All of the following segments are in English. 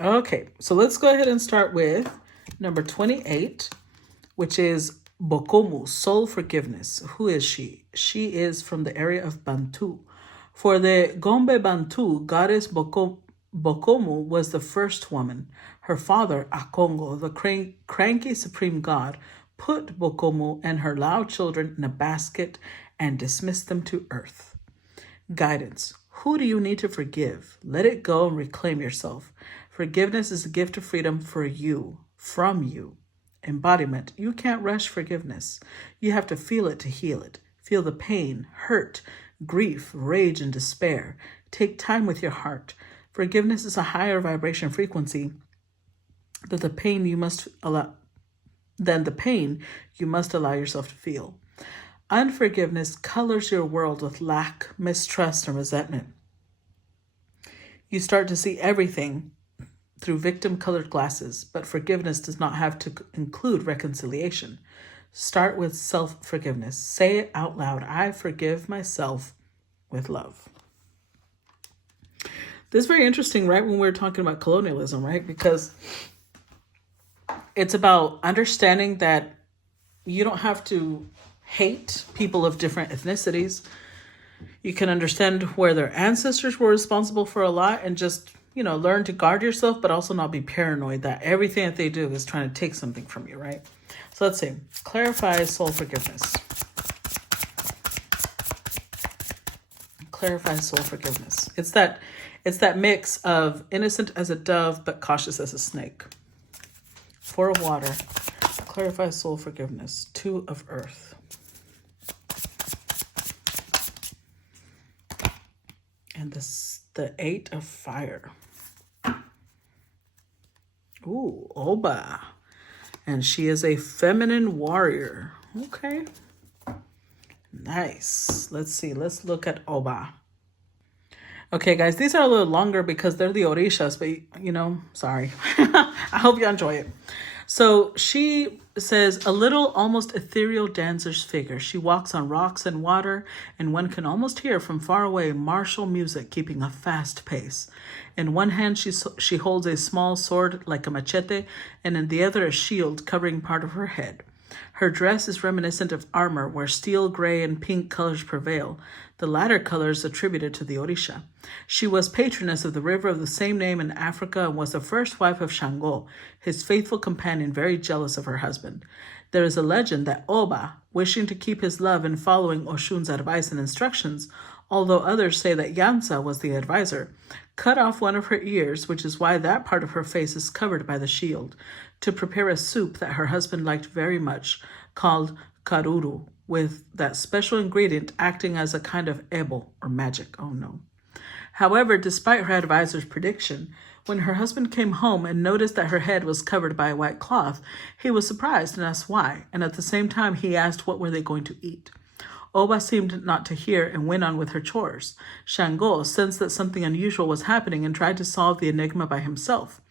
Okay, so let's go ahead and start with number 28, which is Bokomu, soul forgiveness. Who is she? She is from the area of Bantu. For the Gombe Bantu, goddess Bokomu was the first woman. Her father, Akongo, the cranky supreme god, put Bokomu and her loud children in a basket and dismissed them to earth. Guidance. Who do you need to forgive? Let it go and reclaim yourself. Forgiveness is a gift of freedom for you, from you. Embodiment. You can't rush forgiveness. You have to feel it to heal it. Feel the pain, hurt, grief, rage, and despair. Take time with your heart. Forgiveness is a higher vibration frequency than the pain you must allow yourself to feel. Unforgiveness colors your world with lack, mistrust, and resentment. You start to see everything through victim-colored glasses, but forgiveness does not have to include reconciliation. Start with self-forgiveness. Say it out loud. I forgive myself with love. This is very interesting, right, when we're talking about colonialism, right? Because it's about understanding that you don't have to hate people of different ethnicities. You can understand where their ancestors were responsible for a lot and just, learn to guard yourself, but also not be paranoid that everything that they do is trying to take something from you, right? So let's see. Clarify soul forgiveness. Clarify soul forgiveness. It's that mix of innocent as a dove, but cautious as a snake. 4 of water. Clarify soul forgiveness. 2 of earth. And the 8 of fire. Ooh, Oba. And she is a feminine warrior. Okay. Nice. Let's see. Let's look at Oba. Okay, guys, these are a little longer because they're the Orishas, but, sorry. I hope you enjoy it. So she says, a little almost ethereal dancer's figure. She walks on rocks and water, and one can almost hear from far away martial music keeping a fast pace. In one hand, she holds a small sword like a machete, and in the other a shield covering part of her head. Her dress is reminiscent of armor where steel, gray, and pink colors prevail, the latter colors attributed to the Orisha. She was patroness of the river of the same name in Africa and was the first wife of Shango, his faithful companion, very jealous of her husband. There is a legend that Oba, wishing to keep his love and following Oshun's advice and instructions, although others say that Yansa was the advisor, cut off one of her ears, which is why that part of her face is covered by the shield, to prepare a soup that her husband liked very much, called karuru, with that special ingredient acting as a kind of ebo, or magic. Oh no. However, despite her advisor's prediction, when her husband came home and noticed that her head was covered by a white cloth, he was surprised and asked why, and at the same time he asked what were they going to eat. Oba seemed not to hear and went on with her chores. Shango sensed that something unusual was happening and tried to solve the enigma by himself.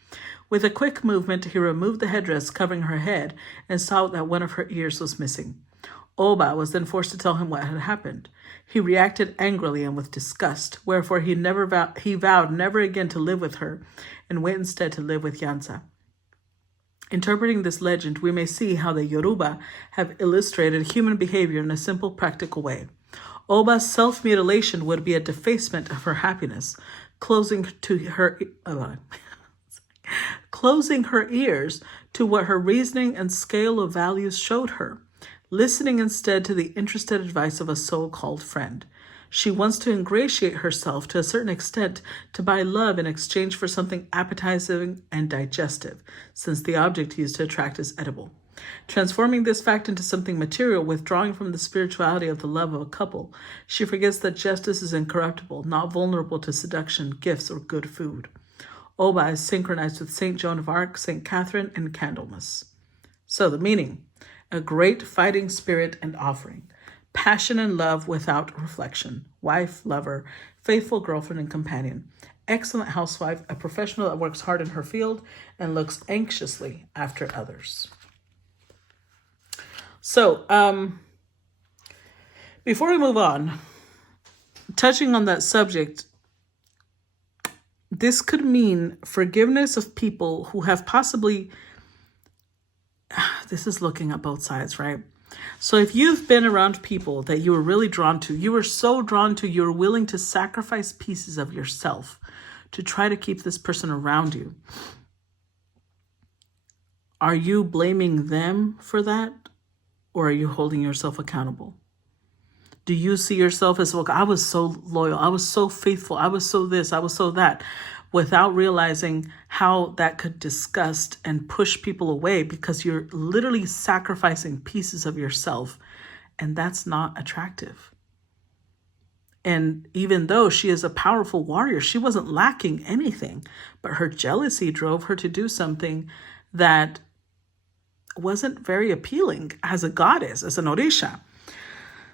With a quick movement, he removed the headdress covering her head and saw that one of her ears was missing. Oba was then forced to tell him what had happened. He reacted angrily and with disgust, wherefore he vowed never again to live with her and went instead to live with Yansa. Interpreting this legend, we may see how the Yoruba have illustrated human behavior in a simple, practical way. Oba's self-mutilation would be a defacement of her happiness, closing her ears to what her reasoning and scale of values showed her, listening instead to the interested advice of a so-called friend. She wants to ingratiate herself to a certain extent to buy love in exchange for something appetizing and digestive, since the object used to attract is edible. Transforming this fact into something material, withdrawing from the spirituality of the love of a couple, she forgets that justice is incorruptible, not vulnerable to seduction, gifts, or good food. Oba is synchronized with St. Joan of Arc, St. Catherine, and Candlemas. So the meaning: a great fighting spirit and offering, passion and love without reflection, wife, lover, faithful girlfriend and companion, excellent housewife, a professional that works hard in her field and looks anxiously after others. So, before we move on, touching on that subject, this could mean forgiveness of people who have possibly, this is looking at both sides, right? So if you've been around people that you were really drawn to, you were so drawn to, you were willing to sacrifice pieces of yourself to try to keep this person around you. Are you blaming them for that? Or are you holding yourself accountable? Do you see yourself as, look, I was so loyal, I was so faithful, I was so this, I was so that, without realizing how that could disgust and push people away because you're literally sacrificing pieces of yourself, and that's not attractive. And even though she is a powerful warrior, she wasn't lacking anything, but her jealousy drove her to do something that wasn't very appealing as a goddess, as an Orisha.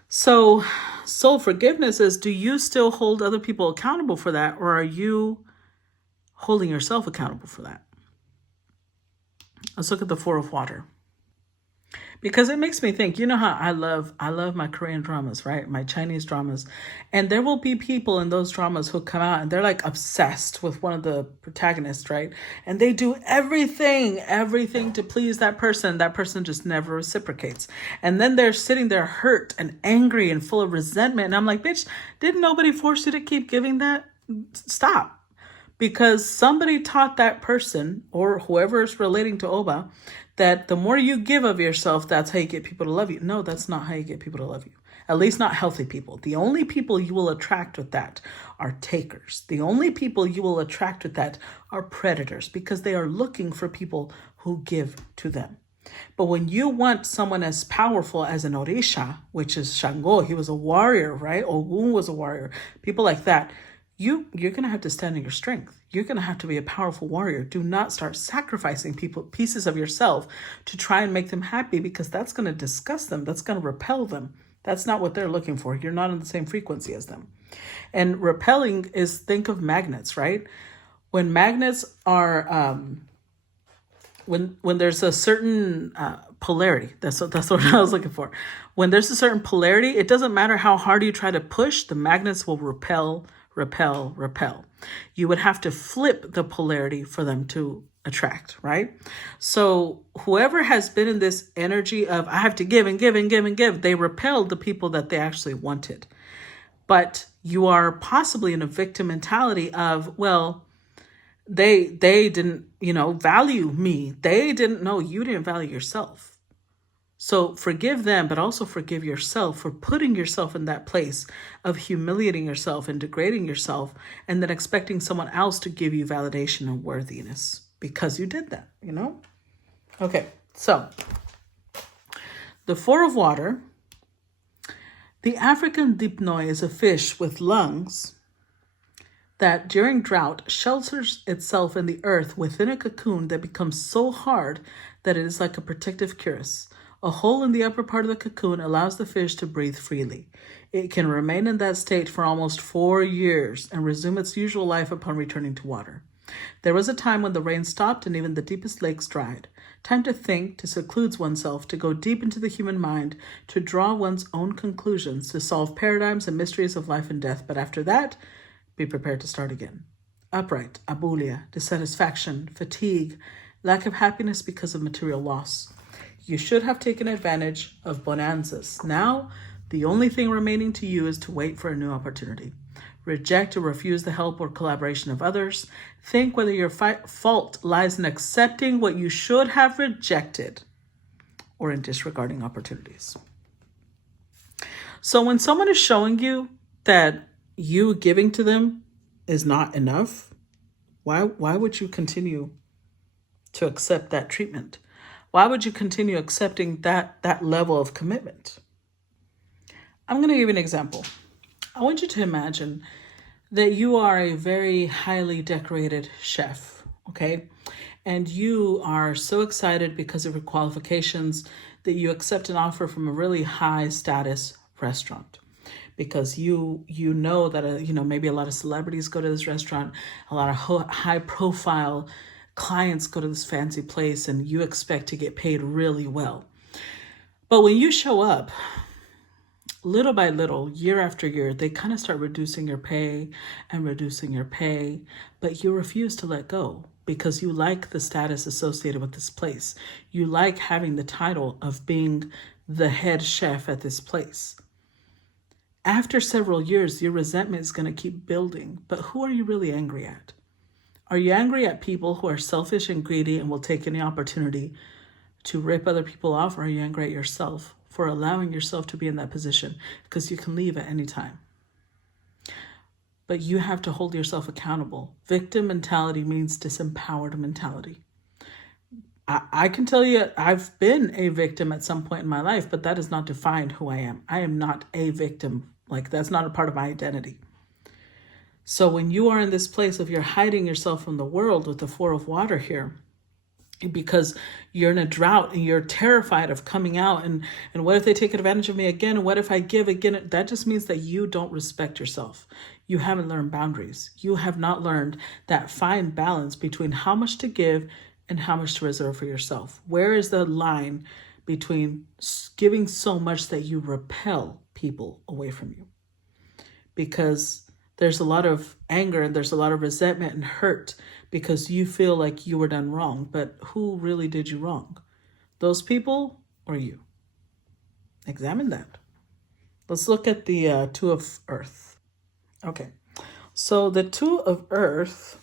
So soul forgiveness is, do you still hold other people accountable for that, or are you holding yourself accountable for that? Let's look at the Four of Water. Because it makes me think, you know how I love my Korean dramas, right? My Chinese dramas. And there will be people in those dramas who come out and they're like obsessed with one of the protagonists, right? And they do everything to please that person. That person just never reciprocates. And then they're sitting there hurt and angry and full of resentment. And I'm like, bitch, didn't nobody force you to keep giving that? Stop. Because somebody taught that person, or whoever is relating to Oba, that the more you give of yourself, that's how you get people to love you. No, that's not how you get people to love you. At least not healthy people. The only people you will attract with that are takers. The only people you will attract with that are predators, because they are looking for people who give to them. But when you want someone as powerful as an Orisha, which is Shango, he was a warrior, right? Ogun was a warrior. People like that. You're going to have to stand in your strength. You're going to have to be a powerful warrior. Do not start sacrificing pieces of yourself to try and make them happy, because that's going to disgust them. That's going to repel them. That's not what they're looking for. You're not on the same frequency as them. And repelling is, think of magnets, right? When magnets are, when there's a certain polarity, that's what I was looking for. When there's a certain polarity, it doesn't matter how hard you try to push, the magnets will repel. You would have to flip the polarity for them to attract, right? So whoever has been in this energy of, I have to give and give and give and give, they repelled the people that they actually wanted. But you are possibly in a victim mentality of, well, they didn't, value me. They didn't know you didn't value yourself. So forgive them, but also forgive yourself for putting yourself in that place of humiliating yourself and degrading yourself, and then expecting someone else to give you validation and worthiness because you did that, Okay, so the Four of Water. The African dipnoi is a fish with lungs that during drought shelters itself in the earth within a cocoon that becomes so hard that it is like a protective cuirass. A hole in the upper part of the cocoon allows the fish to breathe freely. It can remain in that state for almost 4 years and resume its usual life upon returning to water. There was a time when the rain stopped and even the deepest lakes dried. Time to think, to seclude oneself, to go deep into the human mind, to draw one's own conclusions, to solve paradigms and mysteries of life and death. But after that, be prepared to start again. Upright, abulia, dissatisfaction, fatigue, lack of happiness because of material loss. You should have taken advantage of bonanzas. Now, the only thing remaining to you is to wait for a new opportunity. Reject or refuse the help or collaboration of others. Think whether your fault lies in accepting what you should have rejected or in disregarding opportunities. So when someone is showing you that you giving to them is not enough, why would you continue to accept that treatment? Why would you continue accepting that level of commitment? I'm going to give you an example. I want you to imagine that you are a very highly decorated chef, okay? And you are so excited because of your qualifications that you accept an offer from a really high status restaurant. Because you know that maybe a lot of celebrities go to this restaurant, a lot of high profile clients go to this fancy place, and you expect to get paid really well. But when you show up, little by little, year after year, they kind of start reducing your pay and reducing your pay, but you refuse to let go because you like the status associated with this place. You like having the title of being the head chef at this place. After several years, your resentment is going to keep building, but who are you really angry at? Are you angry at people who are selfish and greedy and will take any opportunity to rip other people off, or are you angry at yourself for allowing yourself to be in that position? Because you can leave at any time. But you have to hold yourself accountable. Victim mentality means disempowered mentality. I can tell you I've been a victim at some point in my life, but that does not define who I am. I am not a victim. Like, that's not a part of my identity. So when you are in this place of you're hiding yourself from the world with the Four of Water here, because you're in a drought and you're terrified of coming out, and what if they take advantage of me again? And what if I give again? That just means that you don't respect yourself. You haven't learned boundaries. You have not learned that fine balance between how much to give and how much to reserve for yourself. Where is the line between giving so much that you repel people away from you? Because there's a lot of anger and there's a lot of resentment and hurt because you feel like you were done wrong. But who really did you wrong? Those people or you? Examine that. Let's look at the Two of Earth. Okay, so the Two of Earth,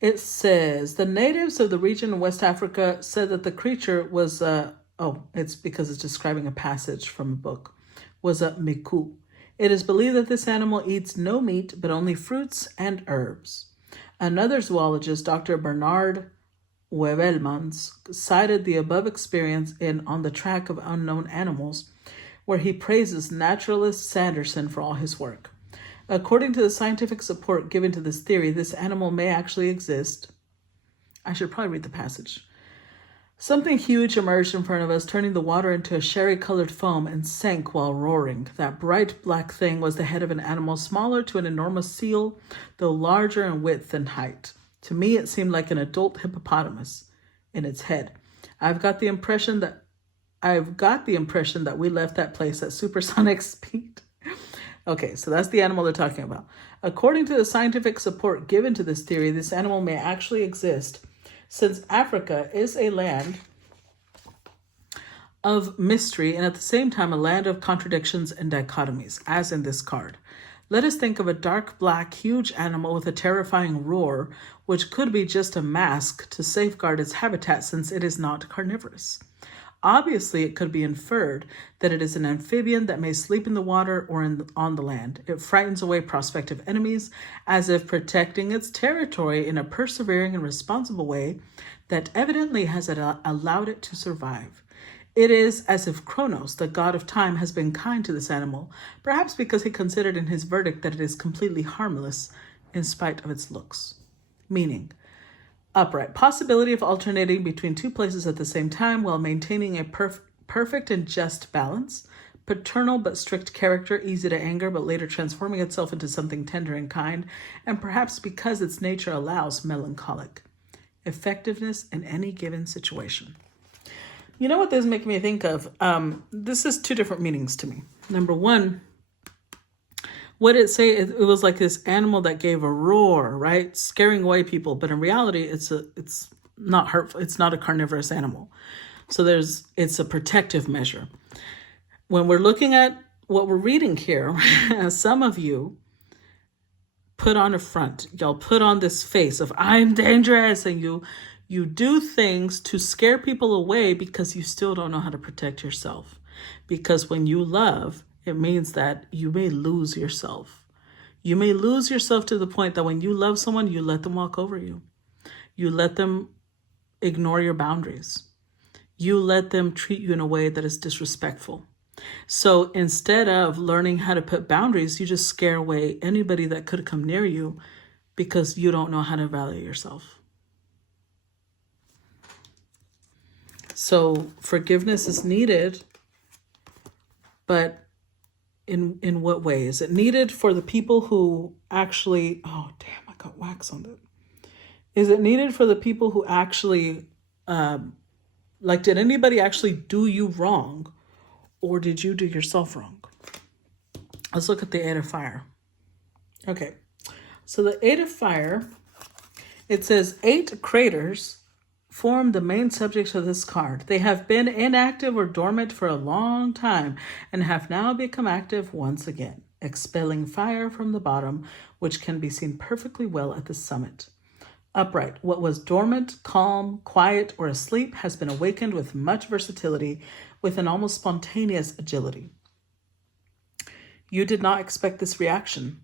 it says, the natives of the region in West Africa said that the creature was, it's because it's describing a passage from a book, was a miku. It is believed that this animal eats no meat, but only fruits and herbs. Another zoologist, Dr. Bernard Webelmans, cited the above experience in On the Track of Unknown Animals, where he praises naturalist Sanderson for all his work. According to the scientific support given to this theory, this animal may actually exist. I should probably read the passage. Something huge emerged in front of us, turning the water into a sherry-colored foam, and sank while roaring. That bright black thing was the head of an animal smaller to an enormous seal, though larger in width and height. To me, it seemed like an adult hippopotamus in its head. I've got the impression that we left that place at supersonic speed. Okay, so that's the animal they're talking about. According to the scientific support given to this theory, this animal may actually exist, since Africa is a land of mystery and at the same time a land of contradictions and dichotomies, as in this card. Let us think of a dark black huge animal with a terrifying roar, which could be just a mask to safeguard its habitat since it is not carnivorous. Obviously, it could be inferred that it is an amphibian that may sleep in the water or on the land. It frightens away prospective enemies as if protecting its territory in a persevering and responsible way that evidently has allowed it to survive. It is as if Kronos, the god of time, has been kind to this animal, perhaps because he considered in his verdict that it is completely harmless in spite of its looks. Meaning, upright. Possibility of alternating between two places at the same time while maintaining a perfect and just balance. Paternal but strict character, easy to anger but later transforming itself into something tender and kind, and perhaps because its nature allows, melancholic. Effectiveness in any given situation. You know what this is making me think of? This is two different meanings to me. Number one, what did it say? It was like this animal that gave a roar, right? Scaring away people. But in reality, it's not hurtful. It's not a carnivorous animal. So it's a protective measure. When we're looking at what we're reading here, some of you put on a front. Y'all put on this face of I'm dangerous, and you do things to scare people away because you still don't know how to protect yourself. Because when you love, it means that you may lose yourself. You may lose yourself to the point that when you love someone, you let them walk over you. You let them ignore your boundaries. You let them treat you in a way that is disrespectful. So instead of learning how to put boundaries, you just scare away anybody that could come near you because you don't know how to value yourself. So forgiveness is needed, but in what way? Is it needed for the people who actually, oh damn, I got wax on that. Is it needed for the people who actually, did anybody actually do you wrong? or did you do yourself wrong? Let's look at the Eight of Fire. Okay, so the Eight of Fire, it says 8 craters form the main subject of this card. They have been inactive or dormant for a long time and have now become active once again, expelling fire from the bottom, which can be seen perfectly well at the summit. Upright, what was dormant, calm, quiet, or asleep has been awakened with much versatility, with an almost spontaneous agility. You did not expect this reaction,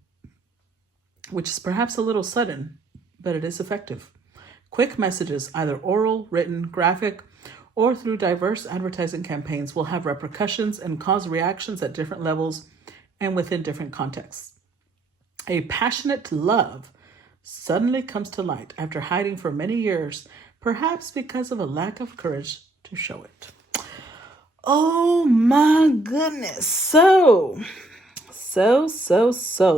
which is perhaps a little sudden, but it is effective. Quick messages, either oral, written, graphic, or through diverse advertising campaigns, will have repercussions and cause reactions at different levels and within different contexts. A passionate love suddenly comes to light after hiding for many years, perhaps because of a lack of courage to show it. Oh my goodness. So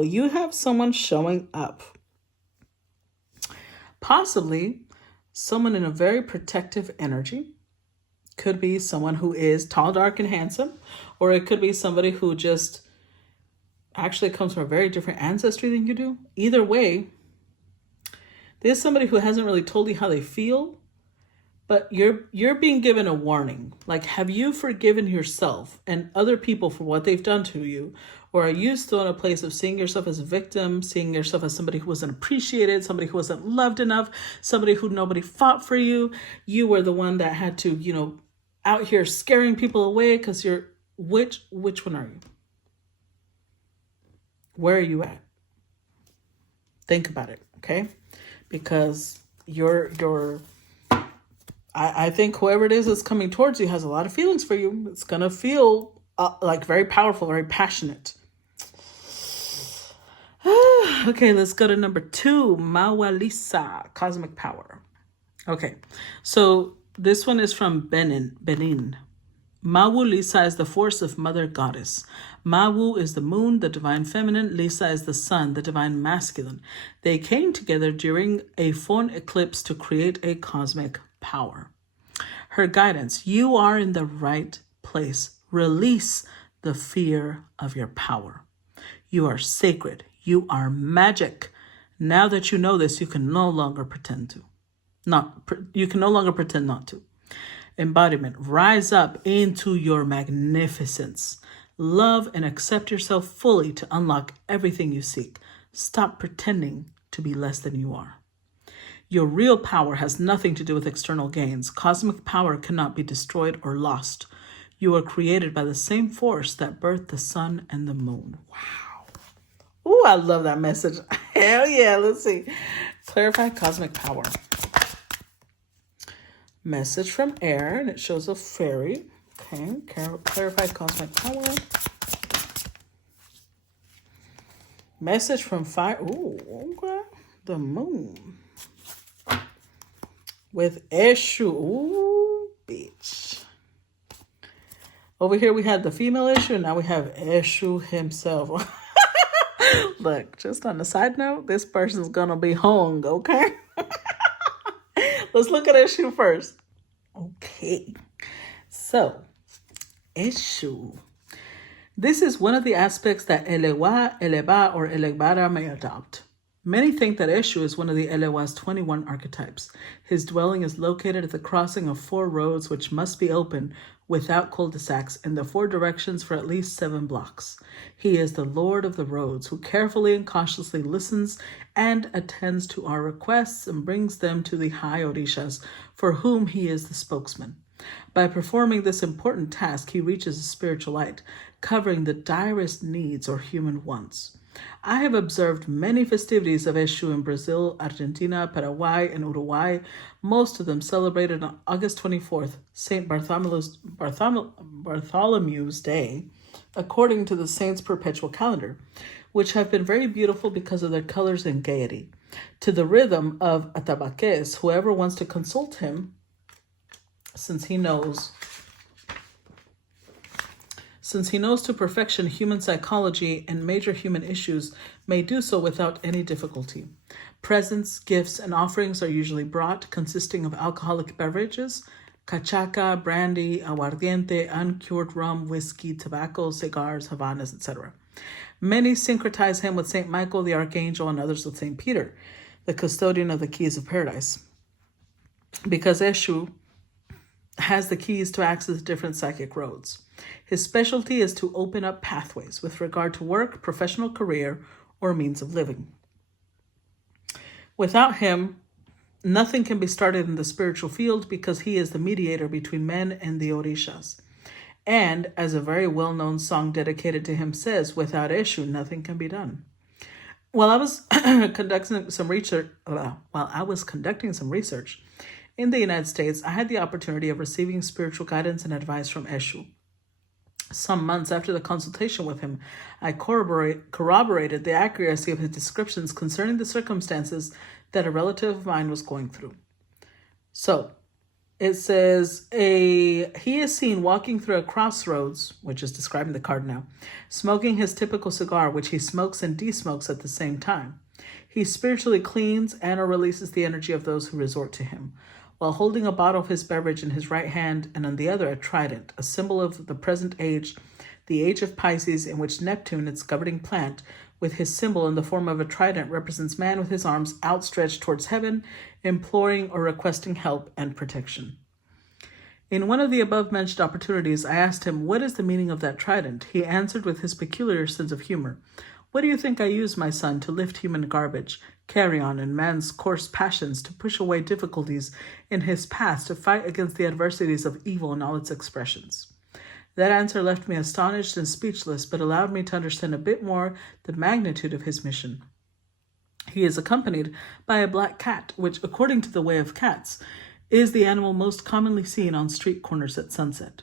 you have someone showing up. Possibly someone in a very protective energy. Could be someone who is tall, dark, and handsome, or it could be somebody who just actually comes from a very different ancestry than you do. Either way, there's somebody who hasn't really told you how they feel, but you're being given a warning. Like, have you forgiven yourself and other people for what they've done to you? Or are you still in a place of seeing yourself as a victim, seeing yourself as somebody who wasn't appreciated, somebody who wasn't loved enough, somebody who nobody fought for you? You were the one that had to, out here scaring people away because you're, which one are you? Where are you at? Think about it, okay? Because I think whoever it is that's coming towards you has a lot of feelings for you. It's going to feel like very powerful, very passionate. Okay, let's go to number 2, Mawalisa, cosmic power. Okay, so this one is from Benin. Mawu Lisa is the force of Mother Goddess. Mawu is the moon, the divine feminine. Lisa is the sun, the divine masculine. They came together during a phone eclipse to create a cosmic power. Her guidance: you are in the right place. Release the fear of your power. You are sacred. You are magic. Now that you know this, you can no longer pretend not to. Embodiment: rise up into your magnificence. Love and accept yourself fully to unlock everything you seek. Stop pretending to be less than you are. Your real power has nothing to do with external gains. Cosmic power cannot be destroyed or lost. You are created by the same force that birthed the sun and the moon. Wow. Ooh, I love that message. Hell yeah. Let's see. Clarify cosmic power. Message from air, and it shows a fairy. Okay, clarify cosmic power. Message from fire. Ooh, okay. The moon. With Eshu. Ooh, bitch. Over here we had the female Eshu, now we have Eshu himself. Look, just on the side note, this person's gonna be hung, okay? Let's look at Eshu first. Okay, so Eshu. This is one of the aspects that Elewa, Eleba, or Elebara may adopt. Many think that Eshu is one of the Elewa's 21 archetypes. His dwelling is located at the crossing of 4 roads which must be open without cul-de-sacs in the 4 directions for at least 7 blocks. He is the Lord of the Roads, who carefully and cautiously listens and attends to our requests and brings them to the high Orishas, for whom he is the spokesman. By performing this important task, he reaches a spiritual light, covering the direst needs or human wants. I have observed many festivities of Eshu in Brazil, Argentina, Paraguay, and Uruguay, most of them celebrated on August 24th, St. Bartholomew's Day, according to the saint's perpetual calendar, which have been very beautiful because of their colors and gaiety. To the rhythm of atabaques, whoever wants to consult him, since he knows to perfection human psychology and major human issues, may do so without any difficulty. Presents, gifts, and offerings are usually brought, consisting of alcoholic beverages cachaca, brandy, aguardiente, uncured rum, whiskey, tobacco, cigars, Havanas, etc. Many syncretize him with St. Michael the Archangel and others with St. Peter, the custodian of the keys of paradise, because Eshu has the keys to access different psychic roads. His specialty is to open up pathways with regard to work, professional career, or means of living. Without him, nothing can be started in the spiritual field because he is the mediator between men and the Orishas. And, as a very well-known song dedicated to him says, without Eshu, nothing can be done. While I was conducting some research in the United States, I had the opportunity of receiving spiritual guidance and advice from Eshu. Some months after the consultation with him, I corroborated the accuracy of his descriptions concerning the circumstances that a relative of mine was going through. So, it says, he is seen walking through a crossroads, which is describing the card now, smoking his typical cigar, which he smokes and de-smokes at the same time. He spiritually cleans and or releases the energy of those who resort to him, while holding a bottle of his beverage in his right hand and on the other a trident, a symbol of the present age, the age of Pisces, in which Neptune, its governing planet, with his symbol in the form of a trident, represents man with his arms outstretched towards heaven, imploring or requesting help and protection. In one of the above-mentioned opportunities, I asked him, what is the meaning of that trident? He answered with his peculiar sense of humor. What do you think I use, my son, to lift human garbage, carry on in man's coarse passions, to push away difficulties in his path, to fight against the adversities of evil in all its expressions? That answer left me astonished and speechless, but allowed me to understand a bit more the magnitude of his mission. He is accompanied by a black cat, which, according to the way of cats, is the animal most commonly seen on street corners at sunset.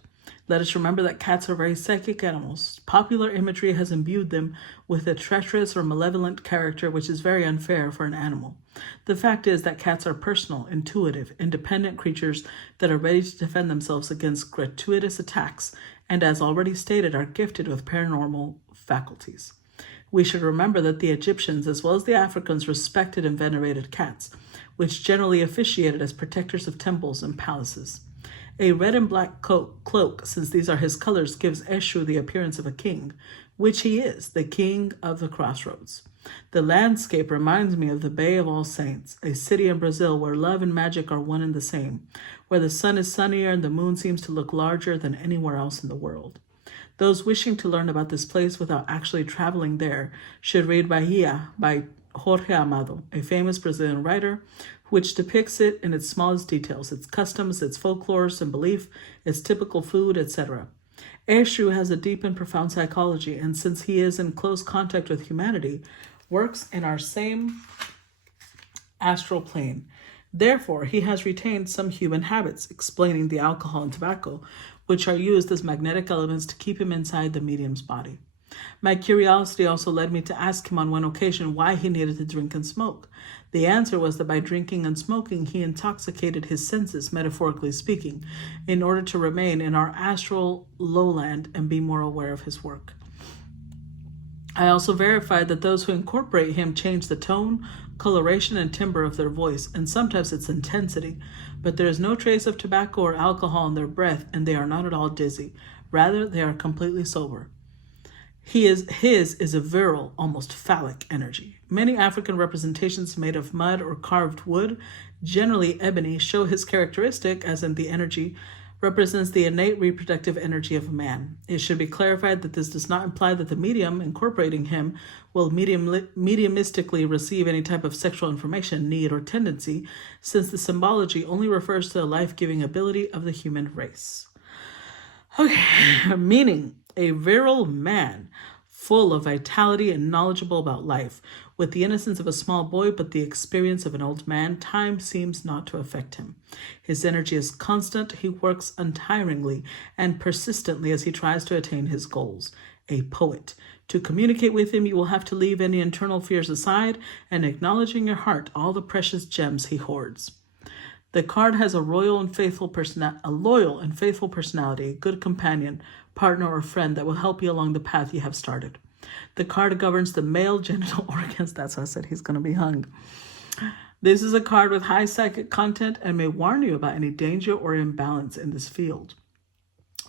Let us remember that cats are very psychic animals. Popular imagery has imbued them with a treacherous or malevolent character, which is very unfair for an animal. The fact is that cats are personal, intuitive, independent creatures that are ready to defend themselves against gratuitous attacks, and as already stated, are gifted with paranormal faculties. We should remember that the Egyptians, as well as the Africans, respected and venerated cats, which generally officiated as protectors of temples and palaces. A red and black cloak, since these are his colors, gives Eshu the appearance of a king, which he is, the king of the crossroads. The landscape reminds me of the Bay of All Saints, a city in Brazil where love and magic are one and the same, where the sun is sunnier and the moon seems to look larger than anywhere else in the world. Those wishing to learn about this place without actually traveling there should read Bahia by Jorge Amado, a famous Brazilian writer, which depicts it in its smallest details, its customs, its folklores and belief, its typical food, etc. Eshu has a deep and profound psychology, and since he is in close contact with humanity, works in our same astral plane. Therefore, he has retained some human habits, explaining the alcohol and tobacco, which are used as magnetic elements to keep him inside the medium's body. My curiosity also led me to ask him on one occasion why he needed to drink and smoke. The answer was that by drinking and smoking, he intoxicated his senses, metaphorically speaking, in order to remain in our astral lowland and be more aware of his work. I also verified that those who incorporate him change the tone, coloration, and timbre of their voice, and sometimes its intensity, but there is no trace of tobacco or alcohol in their breath, and they are not at all dizzy. Rather, they are completely sober. His is a virile, almost phallic energy. Many African representations made of mud or carved wood, generally ebony, show his characteristic, as in the energy, represents the innate reproductive energy of a man. It should be clarified that this does not imply that the medium incorporating him will mediumistically receive any type of sexual information, need, or tendency, since the symbology only refers to the life-giving ability of the human race. Okay, meaning a virile man, full of vitality and knowledgeable about life, with the innocence of a small boy but the experience of an old man. Time seems not to affect him. His energy is constant. He works untiringly and persistently as he tries to attain his goals. A poet. To communicate with him, you will have to leave any internal fears aside and acknowledge in your heart all the precious gems he hoards. The card has a loyal and faithful personality, a good companion, partner, or friend that will help you along the path you have started. The card governs the male genital organs. That's why I said he's going to be hung. This is a card with high psychic content and may warn you about any danger or imbalance in this field.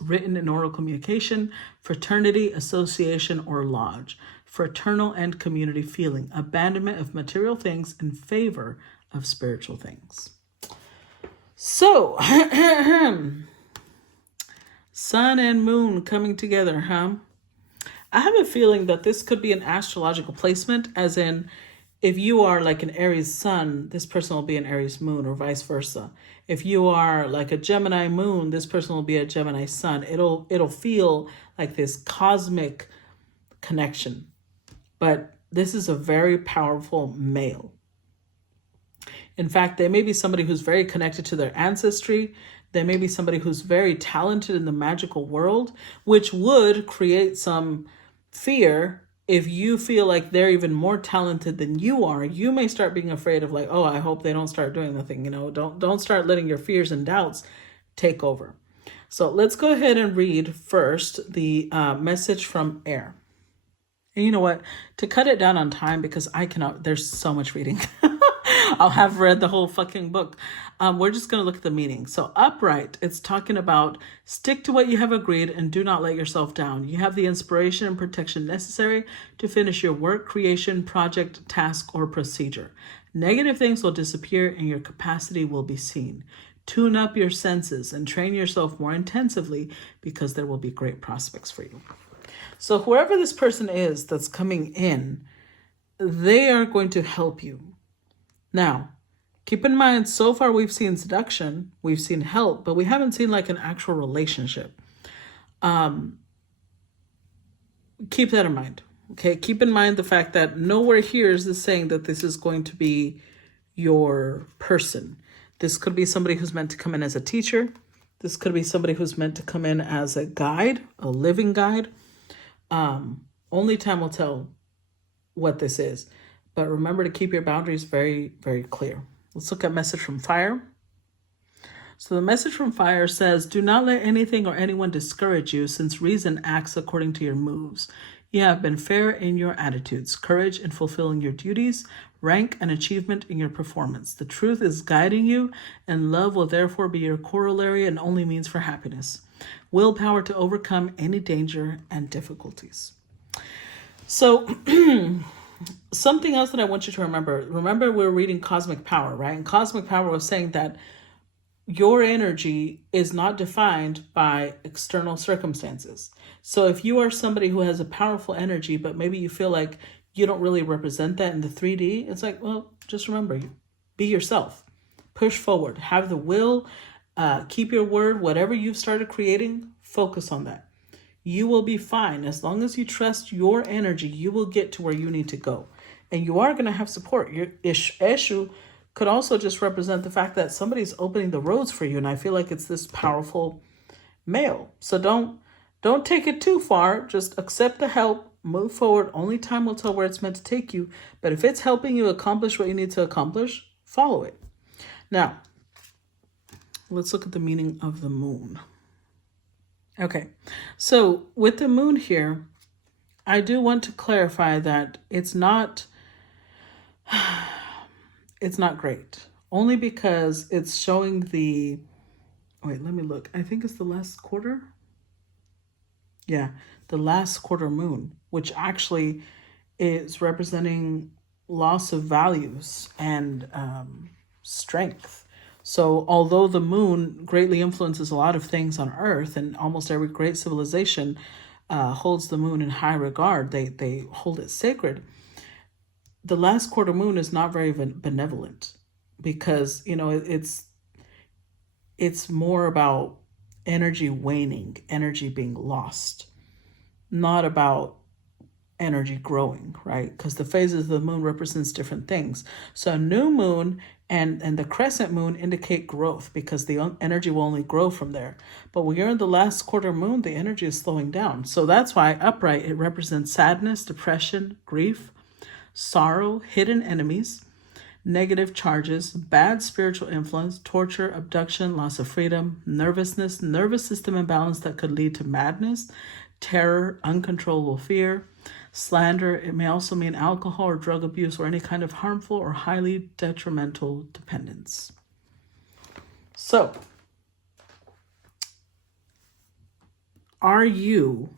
Written in oral communication, fraternity, association, or lodge. Fraternal and community feeling. Abandonment of material things in favor of spiritual things. So, sun and moon coming together, huh? I have a feeling that this could be an astrological placement, as in, if you are like an Aries sun, this person will be an Aries moon, or vice versa. If you are like a Gemini moon, this person will be a Gemini sun. It'll feel like this cosmic connection. But this is a very powerful male. In fact, they may be somebody who's very connected to their ancestry. They may be somebody who's very talented in the magical world, which would create some fear. If you feel like they're even more talented than you are, you may start being afraid of like, oh, I hope they don't start doing the thing. Don't start letting your fears and doubts take over. So let's go ahead and read first the message from air. And you know what? To cut it down on time, because I cannot, there's so much reading. I'll have read the whole fucking book. We're just going to look at the meaning. So upright, it's talking about stick to what you have agreed and do not let yourself down. You have the inspiration and protection necessary to finish your work, creation, project, task, or procedure. Negative things will disappear and your capacity will be seen. Tune up your senses and train yourself more intensively because there will be great prospects for you. So whoever this person is that's coming in, they are going to help you. Now, keep in mind, so far we've seen seduction, we've seen help, but we haven't seen like an actual relationship. Keep that in mind, okay? Keep in mind the fact that nowhere here is this saying that this is going to be your person. This could be somebody who's meant to come in as a teacher. This could be somebody who's meant to come in as a guide, a living guide. Only time will tell what this is. But remember to keep your boundaries very, very clear. Let's look at message from fire. So the message from fire says, do not let anything or anyone discourage you, since reason acts according to your moves. You have been fair in your attitudes, courage in fulfilling your duties, rank and achievement in your performance. The truth is guiding you, and love will therefore be your corollary and only means for happiness. Willpower to overcome any danger and difficulties. So something else that I want you to remember we're reading Cosmic Power, right? And Cosmic Power was saying that your energy is not defined by external circumstances. So if you are somebody who has a powerful energy, but maybe you feel like you don't really represent that in the 3D, it's like, well, just remember, be yourself, push forward, have the will, keep your word, whatever you've started creating, focus on that. You will be fine. As long as you trust your energy, you will get to where you need to go. And you are going to have support. Your Eshu could also just represent the fact that somebody's opening the roads for you. And I feel like it's this powerful male. So don't take it too far. Just accept the help, move forward. Only time will tell where it's meant to take you. But if it's helping you accomplish what you need to accomplish, follow it. Now, let's look at the meaning of the moon. Okay, so with the moon here, I do want to clarify that it's not great. Only because it's showing the, wait, let me look. I think it's the last quarter. Yeah, the last quarter moon, which actually is representing loss of values and strength. So although the moon greatly influences a lot of things on Earth, and almost every great civilization holds the moon in high regard, they hold it sacred, the last quarter moon is not very benevolent, because, it's more about energy waning, energy being lost, not about energy growing, right? Because the phases of the moon represents different things. So a new moon and the crescent moon indicate growth, because the energy will only grow from there. But when you're in the last quarter moon, the energy is slowing down. So that's why upright, it represents sadness, depression, grief, sorrow, hidden enemies, negative charges, bad spiritual influence, torture, abduction, loss of freedom, nervousness, nervous system imbalance that could lead to madness, terror, uncontrollable fear, slander. It may also mean alcohol or drug abuse or any kind of harmful or highly detrimental dependence. So, are you